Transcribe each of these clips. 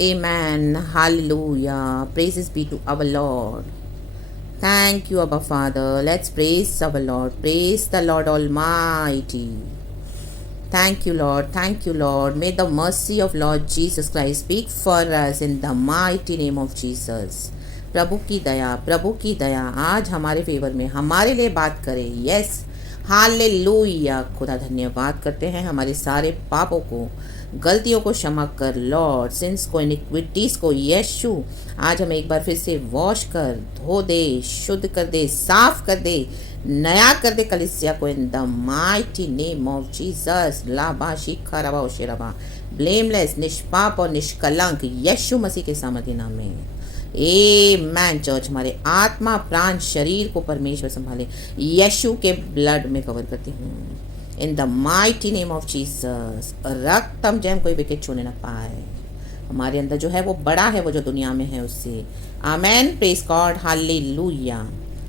Amen. Hallelujah. Praises be to our Lord. Thank you, Abba Father. Let's praise our Lord. Praise the Lord Almighty. Thank you, Lord. Thank you, Lord. May the mercy of Lord Jesus Christ speak for us in the mighty name of Jesus. प्रभु की दया आज हमारे favour में हमारे लिए बात करे. Yes, hallelujah. खुदा धन्यवाद करते हैं हमारे सारे पापों को, गलतियों को क्षमा कर लॉर्ड, सिंस को, इनिक्विटीज़ को यीशु आज हमें एक बार फिर से वॉश कर, धो दे, शुद्ध कर दे, साफ कर दे, नया कर दे कलिसिया को in the mighty name of Jesus. लाबा शिखा रबा शेरबा, ब्लेमलेस, निष्पाप और निष्कलंक यीशु मसीह के सामर्थ्य नाम में. मैन चर्च हमारे आत्मा प्राण शरीर को परमेश्वर संभाले. यीशु के ब्लड में कवर करती हूँ in the mighty name of Jesus. रक्तम जैम कोई विकेट छूने ना पाए. हमारे अंदर जो है वो बड़ा है, वो जो दुनिया में है उससे. आमेन. Praise God. हालेलुया.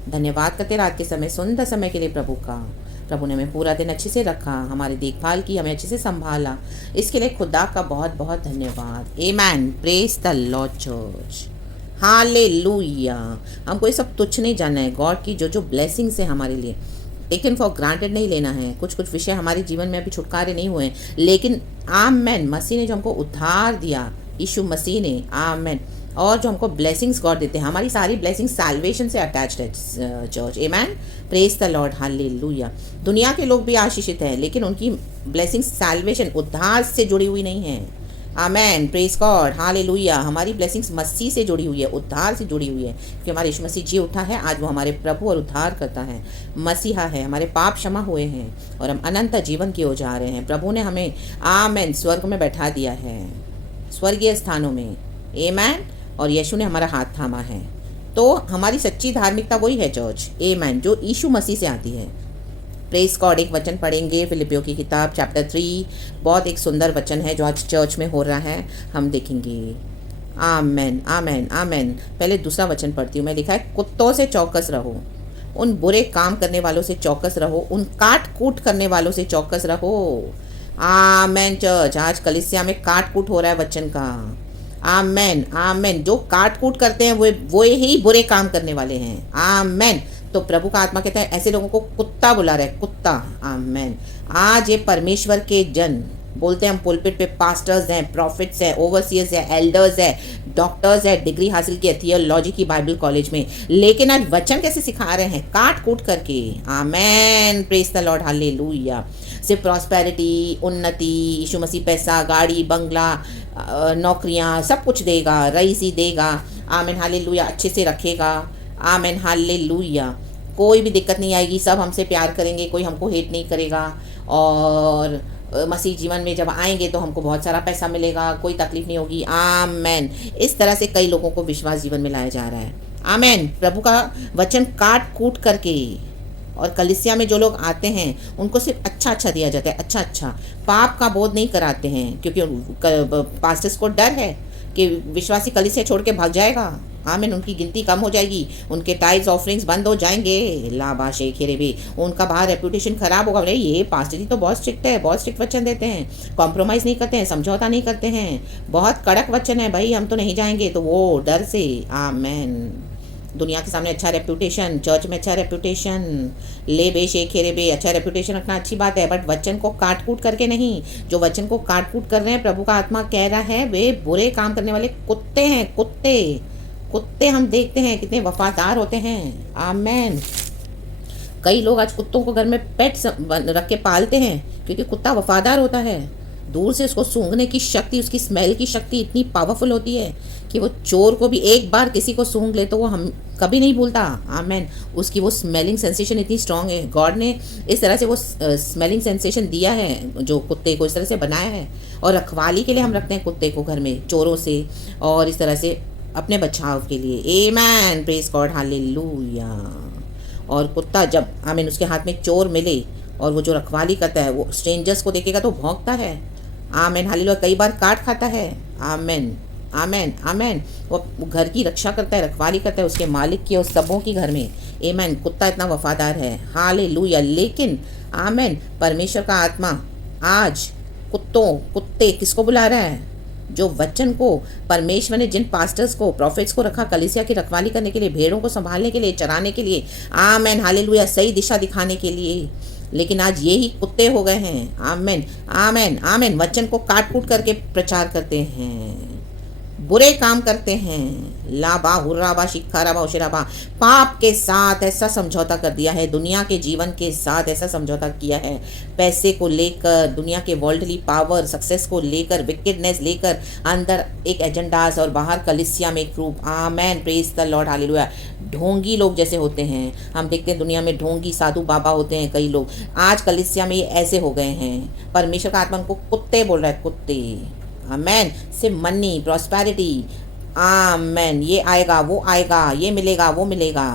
धन्यवाद करते रात के समय, सुंदर समय के लिए प्रभु का. प्रभु ने हमें पूरा दिन अच्छे से रखा, हमारी देखभाल की, हमें अच्छे से संभाला. इसके लिए खुदा का बहुत बहुत धन्यवाद. Amen. Praise the Lord church. Hallelujah. हमको ये सब तुच्छ नहीं जानना है. गॉड की जो जो ब्लेसिंग्स है हमारे लिए टेकन फॉर ग्रांटेड नहीं लेना है. कुछ कुछ विषय हमारे जीवन में अभी छुटकारे नहीं हुए, लेकिन आमेन, मसीह ने जो हमको उद्धार दिया, यीशु मसीह ने, आमेन, और जो हमको ब्लेसिंग्स गॉड देते हैं, हमारी सारी ब्लेसिंग्स सैल्वेशन से अटैच्ड है church. Amen. Praise the Lord. Hallelujah. दुनिया के लोग भी आशीषित हैं, लेकिन उनकी ब्लेसिंग्स सैल्वेशन उद्धार से जुड़ी हुई नहीं है. आमेन. Praise God. हालेलुया. हमारी ब्लेसिंग्स मसीह से जुड़ी हुई है, उद्धार से जुड़ी हुई है, कि हमारे यीशु मसीह जी उठा है. आज वो हमारे प्रभु और उद्धार करता है, मसीहा है. हमारे पाप क्षमा हुए हैं और हम अनंत जीवन की ओर जा रहे हैं. प्रभु ने हमें आमेन स्वर्ग में बैठा दिया है, स्वर्गीय स्थानों में. आमेन. और यीशु ने हमारा हाथ थामा है. तो हमारी सच्ची धार्मिकता वही है चर्च. आमेन. जो यीशु मसीह से आती है. Press God. एक वचन पढ़ेंगे फिलिपियों की किताब चैप्टर 3. बहुत एक सुंदर वचन है जो आज चर्च में हो रहा है, हम देखेंगे. आमेन. आमेन. आमेन. पहले दूसरा वचन पढ़ती हूँ मैं. लिखा है, कुत्तों से चौकस रहो, उन बुरे काम करने वालों से चौकस रहो, उन काट कूट करने वालों से चौकस रहो. आमेन चर्च. आज कलिसिया में काट कूट हो रहा है वचन का. आमेन. आमेन. जो काट कूट करते हैं वो ही बुरे काम करने वाले हैं. आमेन. तो प्रभु का आत्मा कहता है ऐसे लोगों को कुत्ता बुला रहा है, कुत्ता. आमेन. आज ये परमेश्वर के जन बोलते हैं, हम पुलपिट पे पास्टर्स हैं, प्रॉफिट्स हैं, ओवरसीयर्स हैं, एल्डर्स हैं, डॉक्टर्स हैं, डिग्री हासिल की है थियोलॉजी की बाइबल कॉलेज में, लेकिन आज वचन कैसे सिखा रहे हैं? काट कूट करके. Amen. Praise the Lord. Hallelujah. सिर्फ प्रॉस्पेरिटी, उन्नति, यीशु मसीह पैसा, गाड़ी, बंगला, नौकरियां, सब कुछ देगा, रईसी देगा. आमेन. हालेलुया. अच्छे से रखेगा. आमेन. हालेलुया. कोई भी दिक्कत नहीं आएगी, सब हमसे प्यार करेंगे, कोई हमको हेट नहीं करेगा. और मसीह जीवन में जब आएंगे तो हमको बहुत सारा पैसा मिलेगा, कोई तकलीफ नहीं होगी. आमेन. इस तरह से कई लोगों को विश्वास जीवन में लाया जा रहा है. आमेन. प्रभु का वचन काट कूट करके. और कलिसिया में जो लोग आते हैं उनको सिर्फ अच्छा अच्छा दिया जाता है, अच्छा अच्छा. पाप का बोध नहीं कराते हैं, क्योंकि पास्टर्स को डर है कि विश्वासी कलिसिया छोड़ के भाग जाएगा. आमीन. उनकी गिनती कम हो जाएगी, उनके टाइल्स ऑफरिंग्स बंद हो जाएंगे. लाबा शेखेरे भी, उनका बाहर रेपुटेशन खराब होगा. बोले ये पास्टर जी तो बहुत स्ट्रिक्ट है, बहुत स्ट्रिक्ट वचन देते हैं, कॉम्प्रोमाइज़ नहीं करते हैं, समझौता नहीं करते हैं, बहुत कड़क वचन है भाई, हम तो नहीं जाएंगे. तो वो डर से. आमेन. दुनिया के सामने अच्छा रेपुटेशन, चर्च में अच्छा रेपुटेशन, ले बे शेखेरे बे, अच्छा रेपुटेशन रखना अच्छी बात है, बट वचन को काट कूट करके नहीं. जो वचन को काट कूट कर रहे हैं, प्रभु का आत्मा कह रहा है, वे बुरे काम करने वाले कुत्ते हैं. कुत्ते कुत्ते हम देखते हैं कितने वफादार होते हैं. आमेन. कई लोग आज कुत्तों को घर में पेट रख के पालते हैं, क्योंकि कुत्ता वफादार होता है. दूर से उसको सूंघने की शक्ति, उसकी स्मेल की शक्ति इतनी पावरफुल होती है कि वो चोर को भी एक बार किसी को सूंघ ले तो वो हम कभी नहीं भूलता. आमेन. उसकी वो स्मेलिंग सेंसेशन इतनी स्ट्रांग है. गॉड ने इस तरह से वो स्मेलिंग सेंसेशन दिया है, जो कुत्ते को इस तरह से बनाया है. और रखवाली के लिए हम रखते हैं कुत्ते को घर में, चोरों से और इस तरह से अपने बचाव के लिए. आमेन. Praise God. हालेलुया. और कुत्ता जब आमीन उसके हाथ में चोर मिले और वो जो रखवाली करता है, वो स्ट्रेंजर्स को देखेगा तो भौंकता है. आमेन. हालेलुया. कई बार काट खाता है. आमेन. आमेन. आमेन. वो घर की रक्षा करता है, रखवाली करता है उसके मालिक की और सबों की घर में. आमेन. कुत्ता इतना वफादार है. हालेलुया. लेकिन आमेन, परमेश्वर का आत्मा आज कुत्ते किसको बुला रहा है? जो वचन को परमेश्वर ने जिन पास्टर्स को प्रॉफिट्स को रखा कलीसिया की रखवाली करने के लिए, भेड़ों को संभालने के लिए, चराने के लिए, आमेन हालेलुया, सही दिशा दिखाने के लिए, लेकिन आज ये ही कुत्ते हो गए हैं। आमेन आमेन आमेन। वचन को काट कूट करके प्रचार करते हैं, बुरे काम करते हैं। लाबा हुर्राबा शिखाराबा उशराबा, पाप के साथ ऐसा समझौता कर दिया है, दुनिया के जीवन के साथ ऐसा समझौता किया है, पैसे को लेकर, दुनिया के वर्ल्डली पावर, सक्सेस को लेकर, विकेडनेस लेकर, अंदर एक एजेंडास और बाहर कलिसिया में एक रूप। आमेन, प्रेज द लॉर्ड हालेलुया। ढोंगी लोग जैसे होते हैं, हम देखते हैं दुनिया में ढोंगी साधु बाबा होते हैं कई लोग, आज कलिसिया में ये ऐसे हो गए हैं। परमेश्वर का आत्मा उनको कुत्ते बोल रहा है, कुत्ते। आमेन। सिर्फ मनी, प्रॉस्पेरिटी, आमेन, ये आएगा वो आएगा, ये मिलेगा वो मिलेगा।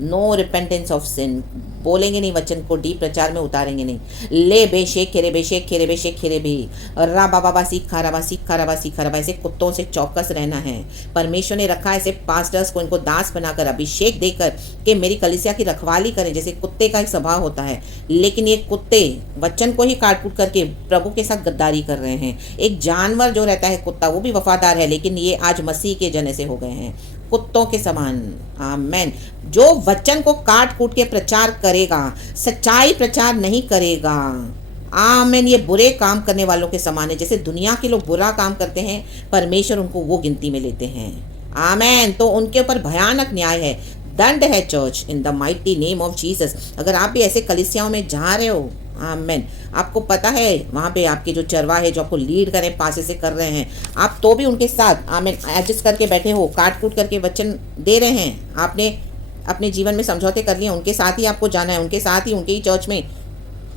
नो रिपेंटेंस ऑफ सिन, बोलेंगे नहीं, वचन को डीप प्रचार में उतारेंगे नहीं। ले बेशेक खेरे बेशेक खेरे बेशेक खेरे बे, रा बाबा सीखा रबा सीखा रबा सीखा रबा। ऐसे कुत्तों से चौकस रहना है। परमेश्वर ने रखा ऐसे पास्टर्स को, इनको दास बनाकर अभिषेक देकर कि मेरी कलीसिया की रखवाली करें, जैसे कुत्ते का एक स्वभाव होता है। लेकिन ये कुत्ते वचन को ही काट कूट करके प्रभु के साथ गद्दारी कर रहे हैं। एक जानवर जो रहता है कुत्ता, वो भी वफादार है, लेकिन ये आज मसीह के जन ऐसे हो गए हैं, कुत्तों के समान। आमेन। जो वचन को काट कूट के प्रचार करेगा, सच्चाई प्रचार नहीं करेगा, आमेन, ये बुरे काम करने वालों के समान है। जैसे दुनिया के लोग बुरा काम करते हैं, परमेश्वर उनको वो गिनती में लेते हैं। आमेन। तो उनके ऊपर भयानक न्याय है, दंड है church, in the mighty name of Jesus. अगर आप भी ऐसे कलीसियाओं में जा रहे हो, आमेन, आपको पता है वहाँ पे आपके जो चरवाहे जो आपको लीड करें, पासे से कर रहे हैं, आप तो भी उनके साथ आमेन एडजस्ट करके बैठे हो, काट कूट करके वचन दे रहे हैं, आपने अपने जीवन में समझौते कर लिए, उनके साथ ही आपको जाना है, उनके साथ ही उनके ही चर्च में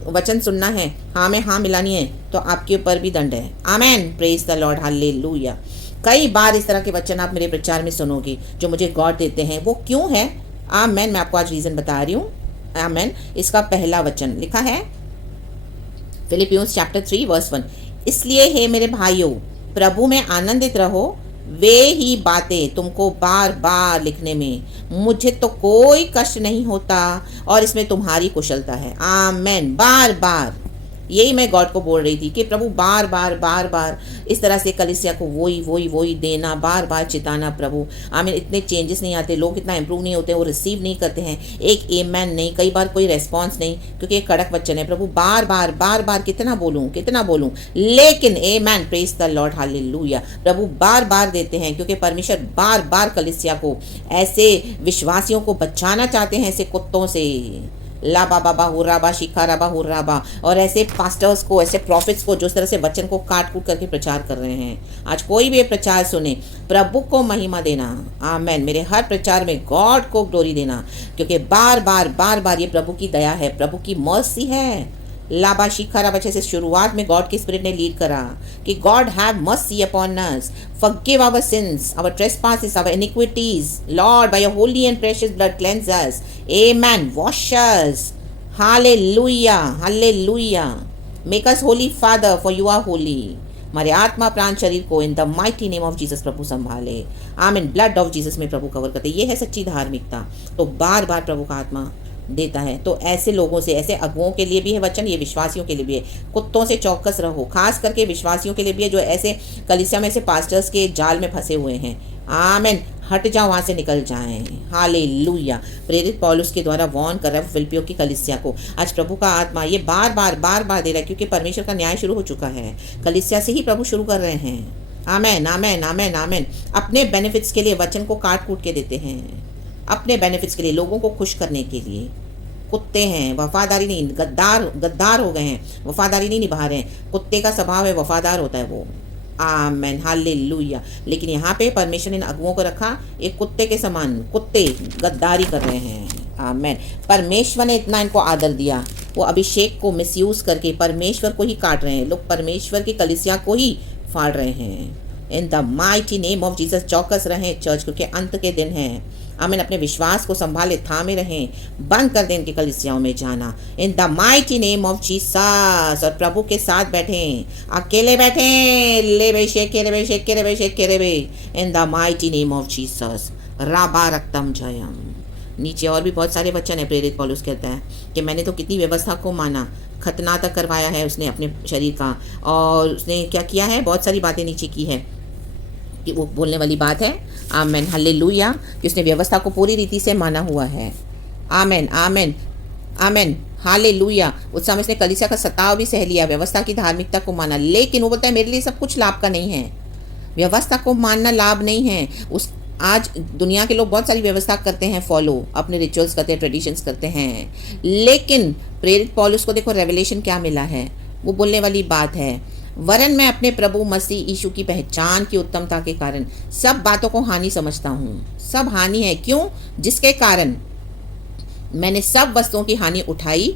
वचन सुनना है, हाँ में हाँ मिलानी है, तो आपके ऊपर भी दंड है। Amen, praise the Lord hallelujah. कई बार इस तरह के वचन आप मेरे प्रचार में सुनोगे जो मुझे गॉड देते हैं। वो क्यों है? आमेन, मैं आपको आज रीज़न बता रही हूँ। आमेन। इसका पहला वचन लिखा है फिलिपियंस चैप्टर 3 वर्स 1। इसलिए हे मेरे भाइयों, प्रभु में आनंदित रहो। वे ही बातें तुमको बार बार लिखने में मुझे तो कोई कष्ट नहीं होता और इसमें तुम्हारी कुशलता है। आमेन। बार बार यही मैं गॉड को बोल रही थी कि प्रभु बार बार इस तरह से कलीसिया को वही देना, बार बार चिताना। प्रभु आमीन। इतने चेंजेस नहीं आते, लोग इतना इंप्रूव नहीं होते, वो रिसीव नहीं करते हैं। एक एमेन नहीं, कई बार कोई रेस्पॉन्स नहीं, क्योंकि एक कड़क वचन है। प्रभु बार बार कितना बोलूं, लेकिन amen, praise the Lord hallelujah. प्रभु बार बार देते हैं क्योंकि परमेश्वर बार बार कलीसिया को, ऐसे विश्वासियों को बचाना चाहते हैं ऐसे कुत्तों से। ला बाबा हुर्राबा शिखाराबा हुर्राबा। और ऐसे पास्टर्स को, ऐसे प्रॉफिट्स को जो इस तरह से वचन को काट कूट करके प्रचार कर रहे हैं। आज कोई भी प्रचार सुने, प्रभु को महिमा देना। आमेन। मेरे हर प्रचार में गॉड को ग्लोरी देना, क्योंकि बार बार ये प्रभु की दया है, प्रभु की मर्सी है। लाबा शिखारा बच्चे से शुरुआत में गॉड की स्पिरिट ने लीड करा कि God have mercy upon us, forgive our sins, our trespasses, our iniquities, Lord by your holy and precious blood cleanse us, amen, wash us, hallelujah, hallelujah, make us holy Father for you are holy। हमारे आत्मा प्राण शरीर को in the mighty name of Jesus प्रभु संभाले। आमीन। Blood of Jesus में प्रभु cover करते, ये है सच्ची धार्मिकता। तो बार बार प्रभु का आत्मा देता है। तो ऐसे लोगों से, ऐसे अगुओं के लिए भी है वचन, ये विश्वासियों के लिए भी है। कुत्तों से चौकस रहो, खास करके विश्वासियों के लिए भी है जो ऐसे कलीसिया में से पास्टर्स के जाल में फंसे हुए हैं। आमेन। हट जाओ, वहाँ से निकल जाएं। हालेलुया। प्रेरित पौलुस के द्वारा वॉर्न कर रहा है फिलिपियों की कलीसिया को। आज प्रभु का आत्मा ये बार बार दे रहा है, क्योंकि परमेश्वर का न्याय शुरू हो चुका है। कलीसिया से ही प्रभु शुरू कर रहे हैं। आमेन आमेन आमेन आमेन। अपने बेनिफिट्स के लिए वचन को काट कूट के देते हैं, अपने बेनिफिट्स के लिए, लोगों को खुश करने के लिए। कुत्ते हैं, वफादारी नहीं, गद्दार हो गए हैं, वफादारी नहीं निभा रहे हैं। कुत्ते का स्वभाव है, वफादार होता है वो। आमेन, हालेलुया। लेकिन यहाँ पे परमेश्वर ने इन अगुओं को रखा एक कुत्ते के समान, कुत्ते गद्दारी कर रहे हैं। आमेन। परमेश्वर ने इतना इनको आदर दिया, वो अभिषेक को मिसयूज करके परमेश्वर को ही काट रहे हैं। लोग परमेश्वर की कलीसिया को ही फाड़ रहे हैं। इन the mighty name of Jesus चौकस रहें चर्च, क्योंकि अंत के दिन हैं। आमीन। अपने विश्वास को संभाले, थामे रहें, बंद कर दें इनकी कलीसियाओं में जाना। इन the mighty name of Jesus. और प्रभु के साथ बैठें, अकेले बैठें। ले बे शेके रे बे शेके रे बे शेके रे बे। In the mighty name of Jesus. राबा रक्तम जयम। नीचे और भी बहुत सारे वचन है। प्रेरित पौलुस कहता है कि मैंने तो कितनी व्यवस्था को माना, खतना तक करवाया है उसने अपने शरीर का, और उसने क्या किया है, बहुत सारी बातें नीचे की है कि वो बोलने वाली बात है। आमेन, हालेलुया, कि उसने व्यवस्था को पूरी रीति से माना हुआ है। आमेन आमेन आमेन, हालेलुया। उस समय उसने कलीसिया का सताव भी सह लिया, व्यवस्था की धार्मिकता को माना, लेकिन वो बोलता है मेरे लिए सब कुछ लाभ का नहीं है। व्यवस्था को मानना लाभ नहीं है। उस आज दुनिया के लोग बहुत सारी व्यवस्था करते हैं, फॉलो अपने रिचुअल्स करते हैं, ट्रेडिशंस करते हैं, लेकिन प्रेरित पौलुस को देखो रेवलेशन क्या मिला है, वो बोलने वाली बात है, वरन मैं अपने प्रभु मसीह यीशु की पहचान की उत्तमता के कारण सब बातों को हानि समझता हूँ। सब हानि है, क्यों? जिसके कारण मैंने सब वस्तुओं की हानि उठाई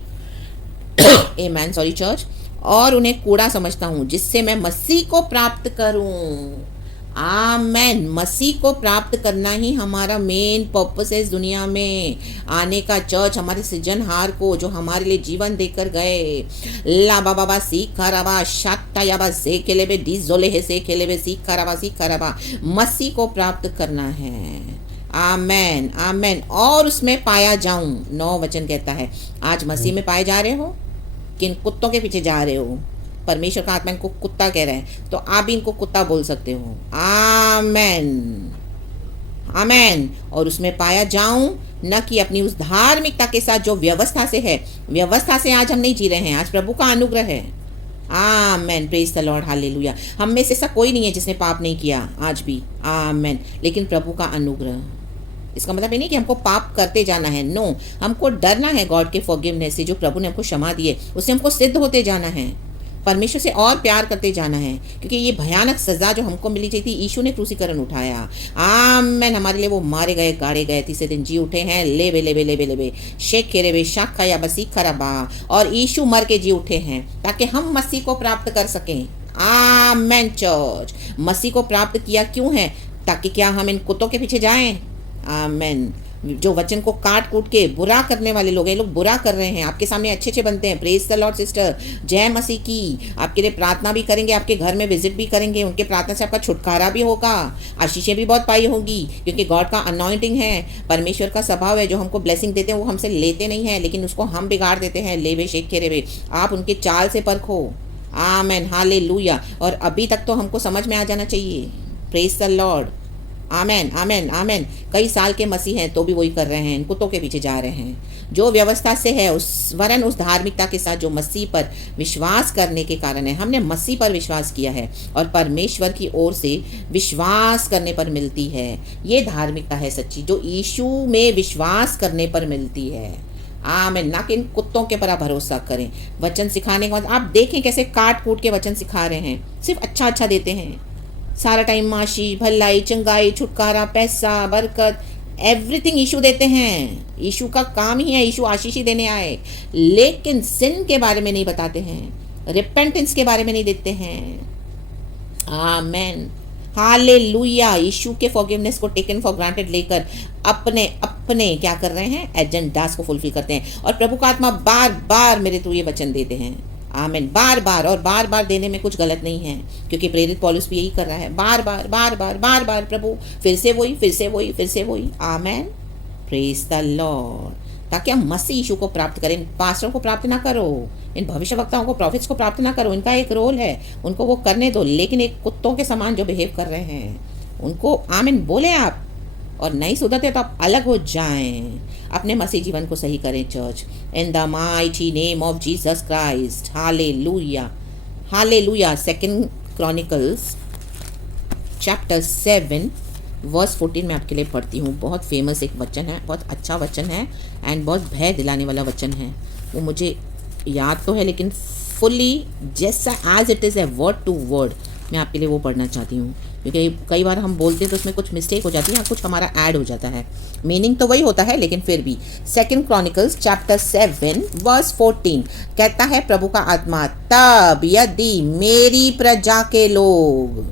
आमेन, सॉरी चर्च, और उन्हें कूड़ा समझता हूँ, जिससे मैं मसीह को प्राप्त करूँ। आमेन, मसीह को प्राप्त करना ही हमारा मेन पर्पस है इस दुनिया में आने का। चर्च, हमारे सृजनहार को जो हमारे लिए जीवन देकर गए, ला बाबा सीखा रबा शाता याबा से खेलेबे डी जोले है से खेलेबे सीखा रबा, मसीह को प्राप्त करना है। आमेन आमेन, और उसमें पाया जाऊं। 9 वचन कहता है, आज मसीह में पाए जा रहे हो, किन कुत्तों के पीछे जा रहे हो? परमेश्वर का आत्मा इनको कुत्ता कह रहा है, तो आप भी इनको कुत्ता बोल सकते हो। आमेन आमेन, और उसमें पाया जाऊं, न कि अपनी उस धार्मिकता के साथ जो व्यवस्था से है। व्यवस्था से आज हम नहीं जी रहे हैं, आज प्रभु का अनुग्रह है। Amen, praise the Lord, hallelujah. हम में से ऐसा कोई नहीं है जिसने पाप नहीं किया आज भी। आमेन, लेकिन प्रभु का अनुग्रह, इसका मतलब ये नहीं कि हमको पाप करते जाना है, नो, हमको डरना है गॉड के फॉरगिवनेस से, जो प्रभु ने हमको क्षमा दी है उससे हमको सिद्ध होते जाना है, परमेश्वर से और प्यार करते जाना है, क्योंकि ये भयानक सजा जो हमको मिली चाहिए थी, यीशु ने क्रूसीकरण उठाया। आमेन, हमारे लिए वो मारे गए, गाड़े गए, तीसरे दिन जी उठे हैं, लेबे लेबे लेबे लेबे शेख खेरेबे शाखा या बसी खराबा, और यीशु मर के जी उठे हैं ताकि हम मसीह को प्राप्त कर सकें। आमेन चर्च, मसीह को प्राप्त किया क्यों है? ताकि क्या हम इन कुत्तों के पीछे जाएं? आमेन, जो वचन को काट कूट के बुरा करने वाले लोग हैं, लोग बुरा कर रहे हैं, आपके सामने अच्छे अच्छे बनते हैं। प्रेज द लॉर्ड सिस्टर, जय मसीह की। आपके लिए प्रार्थना भी करेंगे, आपके घर में विजिट भी करेंगे, उनके प्रार्थना से आपका छुटकारा भी होगा, आशीषें भी बहुत पाई होगी, क्योंकि गॉड का अनॉइंटिंग है, परमेश्वर का स्वभाव है, जो हमको ब्लेसिंग देते हैं वो हमसे लेते नहीं है, लेकिन उसको हम बिगाड़ देते हैं, लेवे शेख खेरेवे। आप उनके चाल से परखो। आमेन, हालेलुया। और अभी तक तो हमको समझ में आ जाना चाहिए। प्रेज द लॉर्ड, आमेन आमेन आमेन। कई साल के मसीह हैं तो भी वही कर रहे हैं, इन कुत्तों के पीछे जा रहे हैं। जो व्यवस्था से है उस वरन उस धार्मिकता के साथ जो मसीह पर विश्वास करने के कारण है। हमने मसीह पर विश्वास किया है और परमेश्वर की ओर से विश्वास करने पर मिलती है। ये धार्मिकता है सच्ची, जो यीशु में विश्वास करने पर मिलती है। आमेन, ना कि इन कुत्तों के पर आप भरोसा करें। वचन सिखाने के बाद आप देखें कैसे काट कूट के वचन सिखा रहे हैं, सिर्फ अच्छा अच्छा देते हैं, सारा टाइम माशी भलाई चंगाई छुटकारा पैसा बरकत एवरीथिंग यीशु देते हैं। यीशु का काम ही है, यीशु आशीष ही देने आए, लेकिन सिन के बारे में नहीं बताते हैं, रिपेंटेंस के बारे में नहीं देते हैं। आमेन, हालेलुया। यीशु के फॉरगिवनेस को टेकन फॉर ग्रांटेड लेकर अपने अपने क्या कर रहे हैं, एजेंडास को फुलफिल करते हैं। और प्रभु का आत्मा बार बार मेरे थ्रू ये वचन देते हैं। आमेन, बार बार, और बार बार देने में कुछ गलत नहीं है, क्योंकि प्रेरित पौलुस भी यही कर रहा है, बार बार बार बार बार बार प्रभु फिर से वही फिर से वही फिर से वही। आमेन, प्रेज द लॉर्ड। ताकि हम मसीह यीशु को प्राप्त करें। इन पास्टरों को प्राप्त ना करो, इन भविष्यवक्ताओं को, प्रॉफिट्स को प्राप्त ना करो, इनका एक रोल है, उनको वो करने दो, लेकिन एक कुत्तों के समान जो बिहेव कर रहे हैं उनको आमीन बोले आप, और नहीं सुधरते तो आप अलग हो जाएं, अपने मसीह जीवन को सही करें। Church, in the mighty name of Jesus Christ, hallelujah hallelujah. 2 chronicles chapter 7 verse 14 में आपके लिए पढ़ती हूँ। बहुत फेमस एक वचन है, बहुत अच्छा वचन है एंड बहुत भय दिलाने वाला वचन है। वो मुझे याद तो है, लेकिन फुल्ली जैसा as it is a word to word मैं आपके लिए वो पढ़ना चाहती हूँ, क्योंकि कई बार हम बोलते हैं तो उसमें कुछ मिस्टेक हो जाती है, कुछ हमारा ऐड हो जाता है, मीनिंग तो वही होता है लेकिन फिर भी। 2 क्रॉनिकल्स चैप्टर 7 वर्स 14 कहता है, प्रभु का आत्मा, तब यदि मेरी प्रजा के लोग,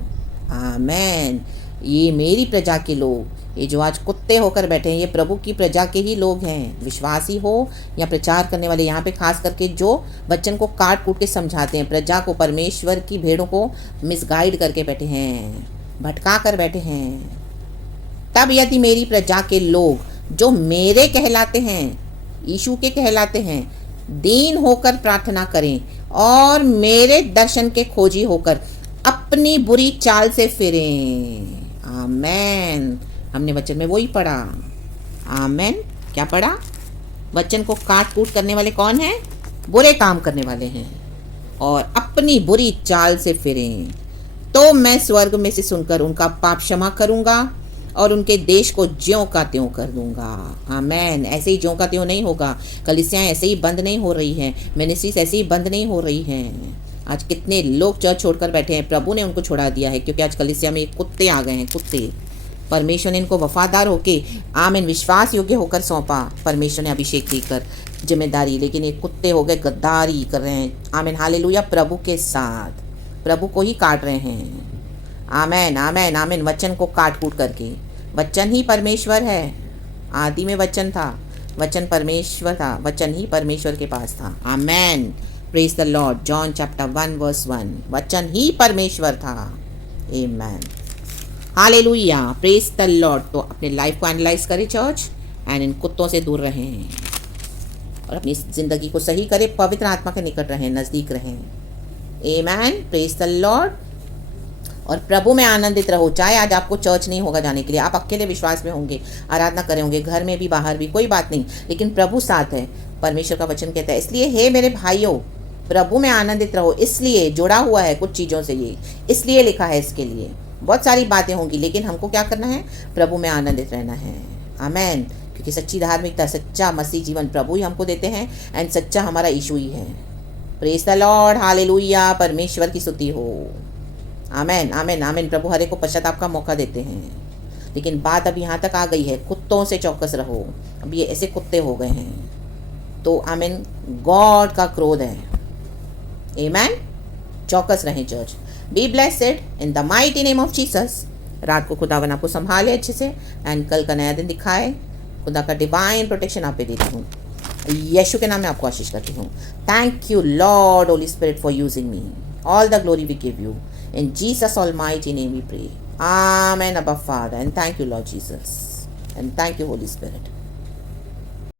आमेन, ये मेरी प्रजा के लोग, ये जो आज कुत्ते होकर बैठे हैं, ये प्रभु की प्रजा के ही लोग हैं, विश्वासी हो या प्रचार करने वाले। यहाँ पे खास करके जो वचन को काट कूट के समझाते हैं, प्रजा को, परमेश्वर की भेड़ों को मिसगाइड करके बैठे हैं, भटका कर बैठे हैं। तब यदि मेरी प्रजा के लोग जो मेरे कहलाते हैं, यीशु के कहलाते हैं, दीन होकर प्रार्थना करें और मेरे दर्शन के खोजी होकर अपनी बुरी चाल से फिरें। आमेन। हमने वचन में वही पढ़ा। आमेन। क्या पढ़ा? वचन को काट कूट करने वाले कौन हैं? बुरे काम करने वाले हैं। और अपनी बुरी चाल से फिरें तो मैं स्वर्ग में से सुनकर उनका पाप क्षमा करूंगा और उनके देश को ज्यों का त्यों कर दूंगा। आमेन। ऐसे ही ज्यों का त्यों नहीं होगा। कलीसियाँ ऐसे ही बंद नहीं हो रही हैं, मिनिस्ट्रीज ऐसे ही बंद नहीं हो रही हैं। आज कितने लोग चर्च छोड़कर बैठे हैं, प्रभु ने उनको छोड़ा दिया है, क्योंकि आज कलीसिया में कुत्ते आ गए हैं, कुत्ते। परमेश्वर ने इनको वफादार होके, आमीन, विश्वास योग्य होकर सौंपा, परमेश्वर ने अभिषेक देकर जिम्मेदारी, लेकिन ये कुत्ते हो गए, गद्दारी कर रहे हैं। आमीन, हालेलुया। प्रभु के साथ प्रभु को ही काट रहे हैं। आमीन, आमीन, आमीन। वचन को काट कूट करके। वचन ही परमेश्वर है। आदि में वचन था, वचन परमेश्वर था, वचन ही परमेश्वर के पास था। Amen. Praise the Lord. John chapter 1 verse 1। वचन ही परमेश्वर था। आमीन, हालेलुया। Praise the Lord. तो अपने लाइफ को एनालाइज करें चर्च, एंड इन कुत्तों से दूर रहें और अपनी ज़िंदगी को सही करें, पवित्र आत्मा के निकट रहें, नज़दीक रहें। आमीन। Praise the Lord. और प्रभु में आनंदित रहो। चाहे आज आपको चर्च नहीं होगा जाने के लिए, आप अकेले विश्वास में होंगे, आराधना करे होंगे, घर में भी बाहर भी, कोई बात नहीं, लेकिन प्रभु साथ है। परमेश्वर का वचन कहता है, इसलिए हे मेरे भाइयों, प्रभु में आनंदित रहो। इसलिए जुड़ा हुआ है कुछ चीज़ों से, ये इसलिए लिखा है। इसके लिए बहुत सारी बातें होंगी, लेकिन हमको क्या करना है? प्रभु में आनंदित रहना है। आमीन। क्योंकि सच्ची धार्मिकता, सच्चा मसीह जीवन प्रभु ही हमको देते हैं, एंड सच्चा हमारा यीशु ही है। Praise the Lord. हालेलुया। परमेश्वर की स्तुति हो। आमीन, आमीन, आमीन। प्रभु हरे को पश्चाताप का मौका देते हैं, लेकिन बात अब यहाँ तक आ गई है, कुत्तों से चौकस रहो। अब ये ऐसे कुत्ते हो गए हैं, तो आमीन, गॉड का क्रोध है। आमीन। चौकस रहें church. Be blessed in the mighty name of Jesus. रात को खुदावन आपको संभाले अच्छे से, एंड कल का नया दिन दिखाए। खुदा का डिवाइन प्रोटेक्शन आप पे देती हूँ। यीशु के नाम में आपको आशीष करती हूँ। Thank you Lord Holy Spirit for using me. All the glory we give you. In Jesus' almighty name we pray. Amen, Abba Father. And thank you, Lord Jesus. And thank you, Holy Spirit.